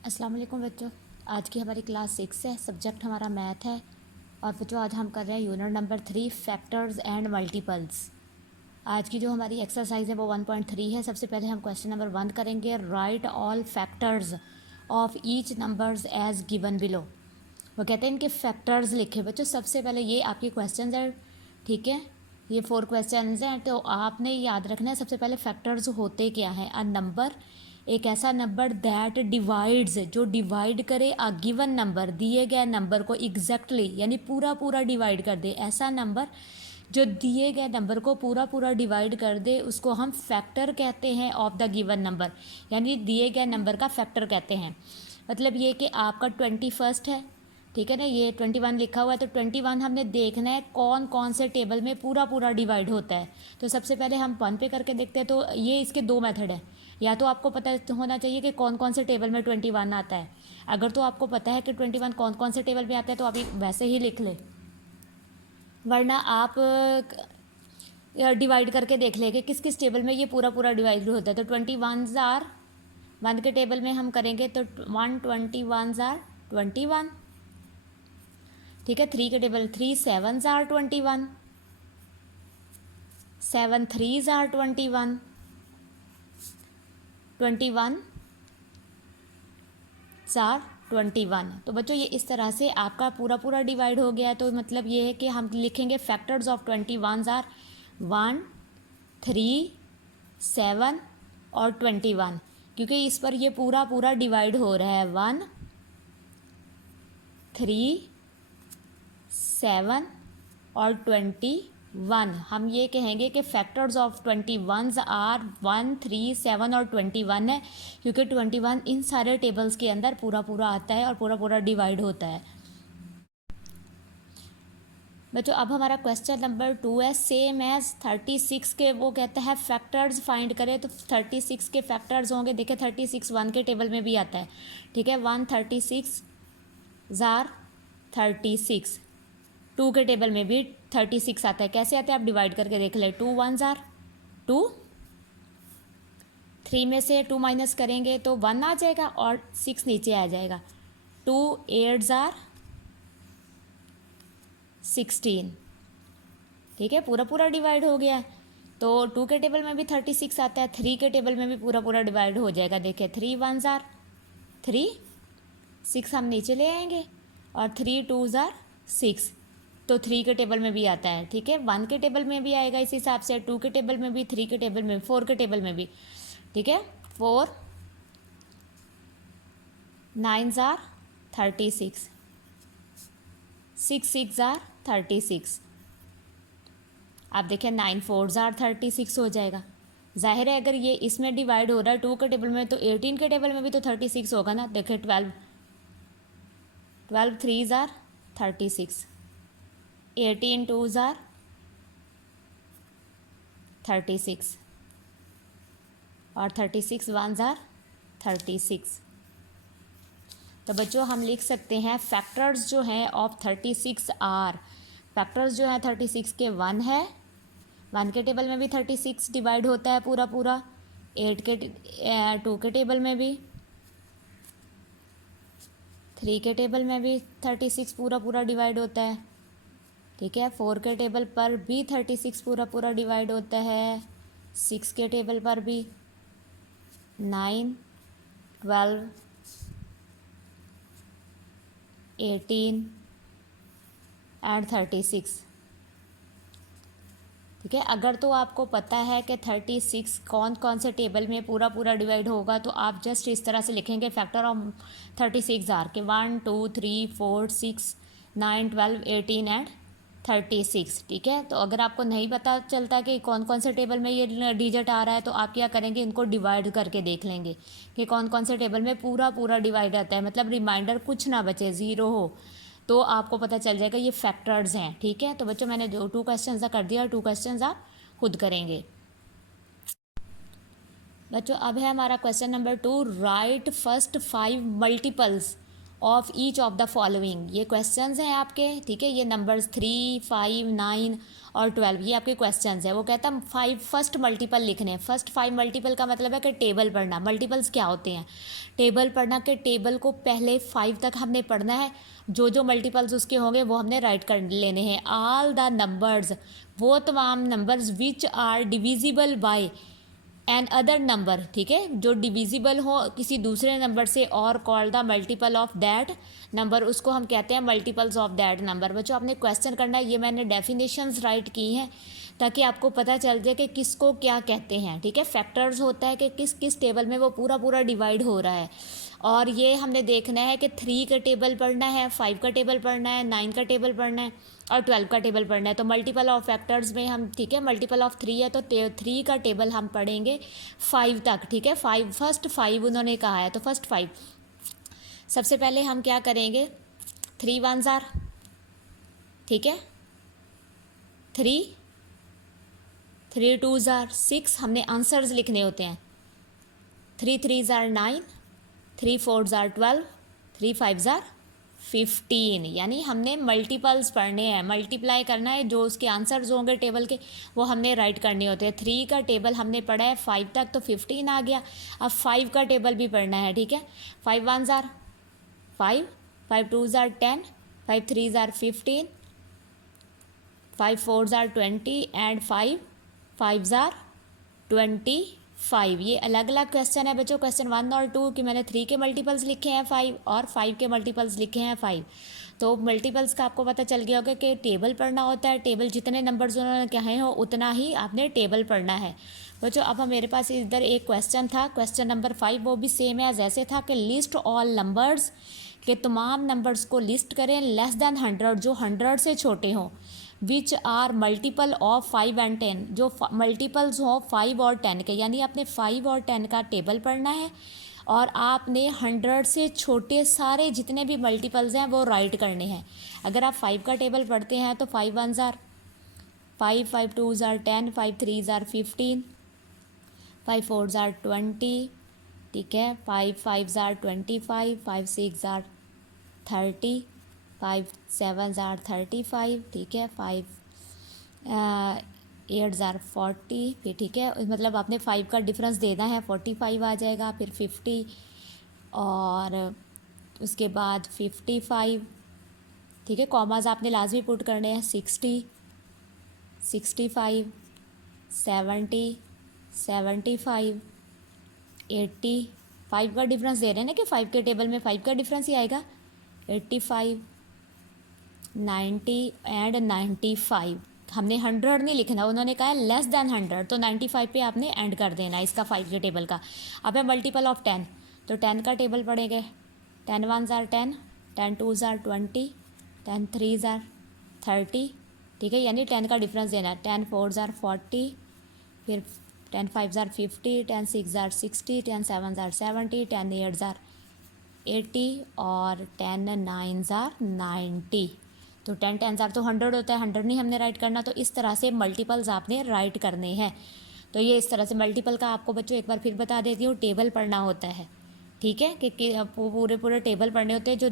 अस्सलाम वालेकुम बच्चों। आज की हमारी क्लास 6 है, सब्जेक्ट हमारा मैथ है। और बच्चों आज हम कर रहे हैं unit number 3 factors and multiples. आज की जो हमारी एक्सरसाइज है वो 1.3 है। सबसे पहले हम क्वेश्चन नंबर 1 करेंगे, write all factors of each numbers as given below. वो कहते हैं इनके फैक्टर्स लिखे। बच्चों सबसे पहले ये आपके क्वेश्चन है, ठीक है। ये 4 क्वेश्चन हैं, तो आपने याद रखना है सबसे पहले फैक्टर्स होते क्या हैं। अ नंबर एक ऐसा नंबर दैट डिवाइड्स, जो डिवाइड करे अ गिवन नंबर, दिए गए नंबर को एग्जैक्टली यानी पूरा पूरा डिवाइड कर दे। ऐसा नंबर जो दिए गए नंबर को पूरा पूरा डिवाइड कर दे उसको हम फैक्टर कहते हैं ऑफ द गिवन नंबर, यानी दिए गए नंबर का फैक्टर कहते हैं। मतलब ये कि आपका 21 है, ठीक है ना, ये 21 लिखा हुआ है, तो 21 हमने देखना है कौन कौन से टेबल में पूरा पूरा डिवाइड होता है। तो सबसे पहले हम 1 पे करके देखते हैं। तो ये इसके दो मेथड है। या तो आपको पता होना चाहिए कि कौन कौन से टेबल में 21 आता है। अगर तो आपको पता है कि 21 कौन कौन से टेबल में आता है तो आप वैसे ही लिख ले, वरना आप डिवाइड करके देख ले कि किस किस टेबल में ये पूरा पूरा डिवाइड होता है। तो 1 के टेबल में हम करेंगे तो 1 21 ठीक है। 3 के टेबल 3 7 7 3 21 21। तो बच्चों ये इस तरह से आपका पूरा पूरा डिवाइड हो गया। तो मतलब ये है कि हम लिखेंगे फैक्टर्स ऑफ 21 आर 1 3 7 और 21, क्योंकि इस पर ये पूरा पूरा डिवाइड हो रहा है। 1 3 7 और 21। हम ये कहेंगे कि फैक्टर्स ऑफ 21 आर 1 3 7 और 21 है, क्योंकि 21 इन सारे टेबल्स के अंदर पूरा पूरा आता है और पूरा पूरा डिवाइड होता है। बच्चों अब हमारा क्वेश्चन नंबर 2 है, सेम एज 36 के। वो कहता है फैक्टर्स फाइंड करें। तो 36 के फैक्टर्स होंगे, देखिए 36 1 के टेबल में भी आता है, ठीक है। 136 जार 36, 2 के टेबल में भी 36 आता है। कैसे आता है आप डिवाइड करके देख ले। 2 1 जार 2, 3 में से 2 माइनस करेंगे तो 1 आ जाएगा और 6 नीचे आ जाएगा। 2 8 जार 16, ठीक है, पूरा पूरा डिवाइड हो गया है। तो 2 के टेबल में भी 36 आता है, 3 के टेबल में भी पूरा पूरा डिवाइड हो जाएगा। देखिए 3 1 जार 3, 6 हम नीचे ले आएंगे और 3 2 जार 6, तो 3 के टेबल में भी आता है, ठीक है। 1 के टेबल में भी आएगा इस हिसाब से, 2 के टेबल में भी, 3 के टेबल में, 4 के टेबल में भी, ठीक है। 4 9 जार 36, 6 6 जार 36। आप देखिए 9 4 जार 36 हो जाएगा। जाहिर है अगर ये इसमें डिवाइड हो रहा है 2 के टेबल में, तो 18 के टेबल में भी तो 36 होगा ना। देखिए 12 3 जार 36, 18 2 जार 36 और 36 1 जार 36। तो बच्चों हम लिख सकते हैं फैक्टर्स जो हैं ऑफ 36 आर, फैक्टर्स जो हैं 36 के 1 है, 1 के टेबल में भी 36 डिवाइड होता है पूरा पूरा, 2 के टेबल में भी, 3 के टेबल में भी 36 पूरा पूरा डिवाइड होता है, ठीक है। 4 के टेबल पर भी 36 पूरा पूरा डिवाइड होता है, 6 के टेबल पर भी, 9 12 18 एंड 36, ठीक है। अगर तो आपको पता है कि 36 कौन कौन से टेबल में पूरा पूरा डिवाइड होगा, तो आप जस्ट इस तरह से लिखेंगे फैक्टर ऑफ 36 आर के 1 2 3 4 6 9 12 18 एंड 36, ठीक है। तो अगर आपको नहीं पता चलता कि कौन कौन से टेबल में ये डिजिट आ रहा है, तो आप क्या करेंगे, इनको डिवाइड करके देख लेंगे कि कौन कौन से टेबल में पूरा पूरा डिवाइड आता है, मतलब रिमाइंडर कुछ ना बचे, ज़ीरो हो, तो आपको पता चल जाएगा ये फैक्टर्स हैं, ठीक है। तो बच्चों मैंने जो 2 क्वेश्चन कर दिया और 2 क्वेश्चन आप खुद करेंगे। बच्चों अब है हमारा question number 2, right first 5 multiples of each of the following, ये क्वेश्चंस हैं आपके, ठीक है। ये नंबर्स 3, 5, 9 और 12 ये आपके क्वेश्चंस हैं। वो कहता है 5 फर्स्ट मल्टीपल लिखने हैं। फर्स्ट 5 मल्टीपल का मतलब है कि टेबल पढ़ना। मल्टीपल्स क्या होते हैं? टेबल पढ़ना के टेबल को पहले 5 तक हमने पढ़ना है, जो जो मल्टीपल्स उसके होंगे वो हमने राइट कर लेने हैं। ऑल द नंबर्स, वो तमाम numbers which are divisible by another number, ठीक है, जो डिविजिबल हो किसी दूसरे नंबर से, और call the multiple of that number, उसको हम कहते हैं मल्टीपल्स ऑफ दैट नंबर। बच्चों आपने क्वेश्चन करना है, ये मैंने डेफिनेशंस राइट की हैं ताकि आपको पता चल जाए कि किसको क्या कहते हैं, ठीक है। फैक्टर्स होता है कि किस किस टेबल में वो पूरा पूरा डिवाइड हो रहा है। और ये हमने देखना है कि 3 का टेबल पढ़ना है, 5 का टेबल पढ़ना है, 9 का टेबल पढ़ना है और 12 का टेबल पढ़ना है। तो मल्टीपल ऑफ फैक्टर्स में हम, ठीक है, मल्टीपल ऑफ 3 है तो 3 का टेबल हम पढ़ेंगे 5 तक, ठीक है। 5 फर्स्ट 5 उन्होंने कहा है, तो फर्स्ट 5 सबसे पहले हम क्या करेंगे, 3 1s आर, ठीक है, 3 3 2s आर 6, हमने आंसर्स लिखने होते हैं। 3 3s are 9, 3 4s are 12, 3 5s are 15, यानी हमने मल्टीपल्स पढ़ने हैं, मल्टीप्लाई करना है, जो उसके आंसर्स होंगे टेबल के वो हमने राइट करने होते हैं। 3 का टेबल हमने पढ़ा है 5 तक, तो 15 आ गया। अब 5 का टेबल भी पढ़ना है, ठीक है। 5 1s are 5, 5 2s are 10, 5 3s are 15, 5 4s are 20 and 5 5s are 25। ये अलग अलग क्वेश्चन है बच्चों, क्वेश्चन 1 और 2 कि मैंने 3 के मल्टीपल्स लिखे हैं 5 और 5 के मल्टीपल्स लिखे हैं 5। तो मल्टीपल्स का आपको पता चल गया होगा कि टेबल पढ़ना होता है, टेबल जितने नंबर्स उन्होंने कहे हो उतना ही आपने टेबल पढ़ना है बच्चों। अब मेरे पास इधर एक क्वेश्चन था, क्वेश्चन नंबर 5, वो भी सेम है ऐसे था कि लिस्ट ऑल नंबर्स, के तमाम नंबर्स को लिस्ट करें लेस दैन 100, जो 100 से छोटे हों, which are multiple of 5 and 10, जो मल्टीपल्स हो 5 और 10 के, यानी आपने 5 और 10 का टेबल पढ़ना है और आपने 100 से छोटे सारे जितने भी मल्टीपल्स हैं वो राइट करने हैं। अगर आप 5 का टेबल पढ़ते हैं तो 5 1s are 5, 5 2s are 10, 5 3s are 15, 5 4s are 20, ठीक है, 5 5s are 25, 5 6s are 30, 5 7s are 35, ठीक है, 5 8s आर 40, फिर ठीक है, मतलब आपने 5 का डिफरेंस देना है, 45 आ जाएगा, फिर 50 और उसके बाद 55, ठीक है, कॉमाज आपने लाजमी पुट करने हैं, 60 65 70 75 80, 5 का डिफरेंस दे रहे हैं ना कि 5 के टेबल में 5 का डिफरेंस ही आएगा, 85 90 एंड 95। हमने 100 नहीं लिखना, उन्होंने कहा है लेस दैन 100, तो 95 पे आपने एंड कर देना इसका 5 के टेबल का। अब है मल्टीपल ऑफ 10, तो 10 का टेबल पढ़ेंगे, 10 1s are 10, 10 2s are 20, 10 3s are 30, ठीक है, यानी 10 का डिफरेंस देना, 10 4s आर 40, फिर 10 5s are 50, 10 6s are 60, 10 7s are 70, 10 8s are 80 और 10 9s आर 90। तो 10 10s आर तो 100 होता है, 100 नहीं हमने राइट करना, तो इस तरह से मल्टीपल्स आपने राइट करने हैं। तो ये इस तरह से मल्टीपल का आपको बच्चों एक बार फिर बता देती हूँ, टेबल पढ़ना होता है, ठीक है, कि पूरे पूरे टेबल पढ़ने होते हैं, जो